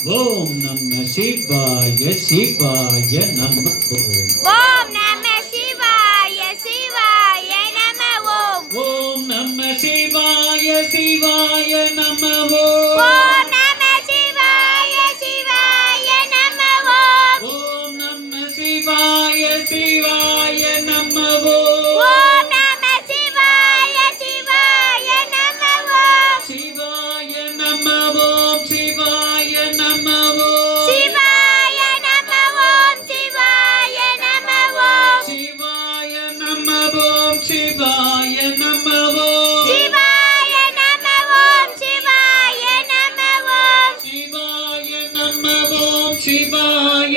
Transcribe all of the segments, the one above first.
Om Namah Yes, Shivaya Yes, Om Namah Shiva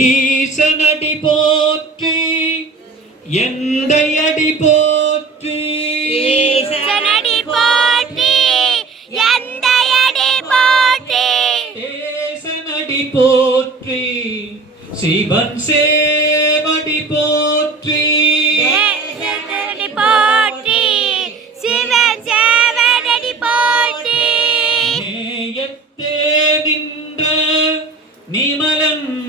ஈசனடி போற்றி எந்தையடி போற்றி. ஈசனடி போற்றி எந்தையடி போற்றி. தேசனடி போற்றி சிவன் சேவடி போற்றி. தேசனடி போற்றி சிவன் சேவனடி போற்றி. நேயத்தே நின்ற நிமல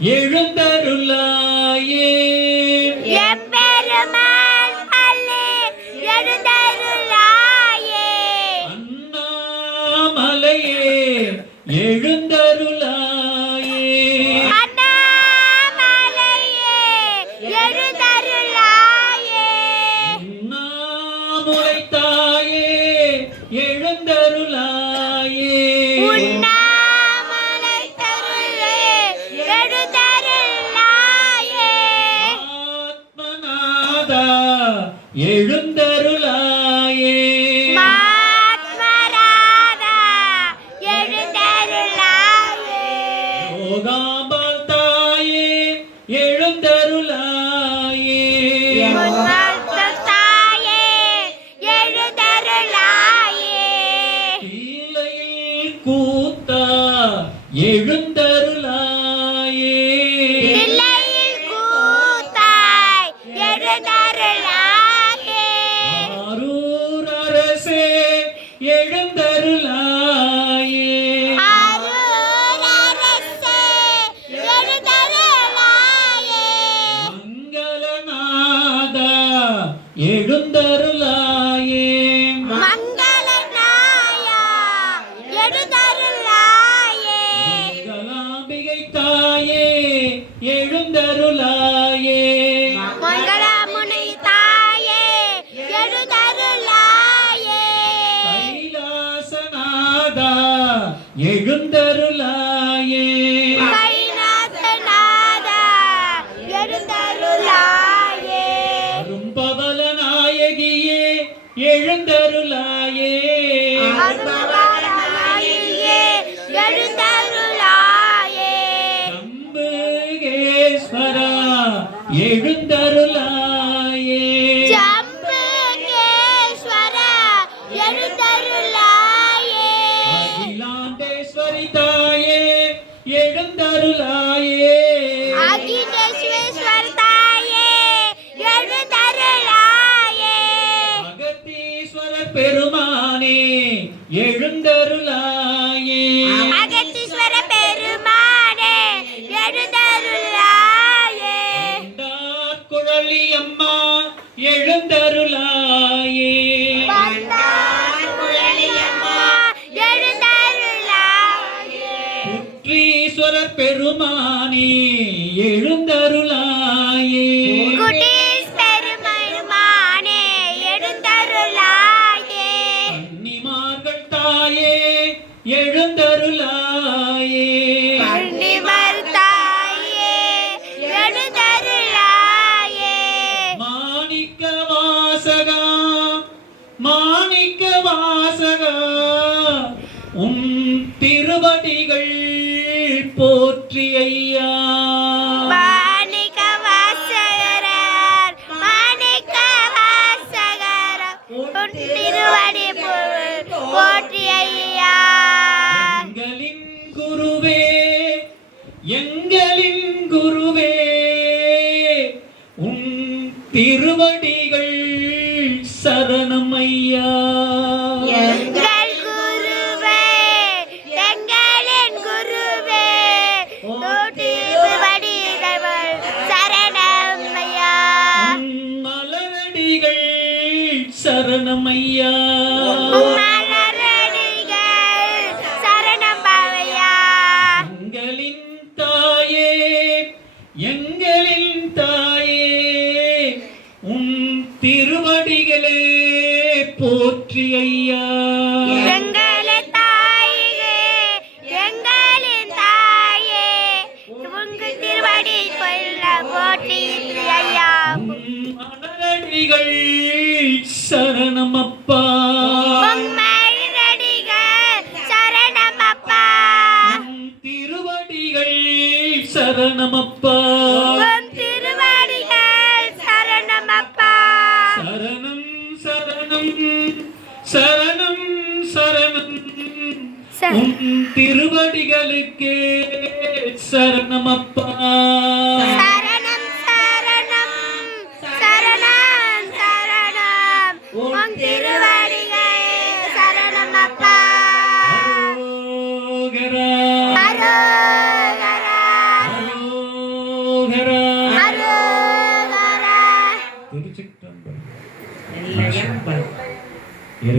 எழுந்த samba. எழுந்தருளாயே. மங்கள நாயா எழுந்தருளாயே. மங்களாம்பிகை தாயே எழுந்தருளாயே. மங்களாமுனை தாயே எழுந்தருளாயே. கைலாசநாதா எழுந்தருள் எழுந்தருளாயே. எழுந்தருளாயே. சம்புகேஸ்வரா பெருமானே எழுந்தருளாயே. அகத்தீஸ்வர பெருமானே எழுந்தருளாயே. குழலி அம்மா எழுந்தருளாயே. பெருமானே எழுந்தருளாயே. வாசகா. உன் திருவடிகள் போற்றி ஐயா எங்களின் குருவே எங்களின் குருவே. உன் திருவடிகள் சரணம் சரணம் ஐயா மலரடிகள் சரணம் பாவையா. எங்களின் தாயே எங்களின் தாயே உன் திருவடிகளே போற்றி ஐயா சரணம் அப்பா மலரடிகள் சரணம் அப்பா உன் திருவடிகள் சரணம் அப்பா உம் திருவடிகள் சரணம் அப்பா சரணம் சரணம் சரணம். சரணம் உன் திருவடிகளுக்கே சரணம்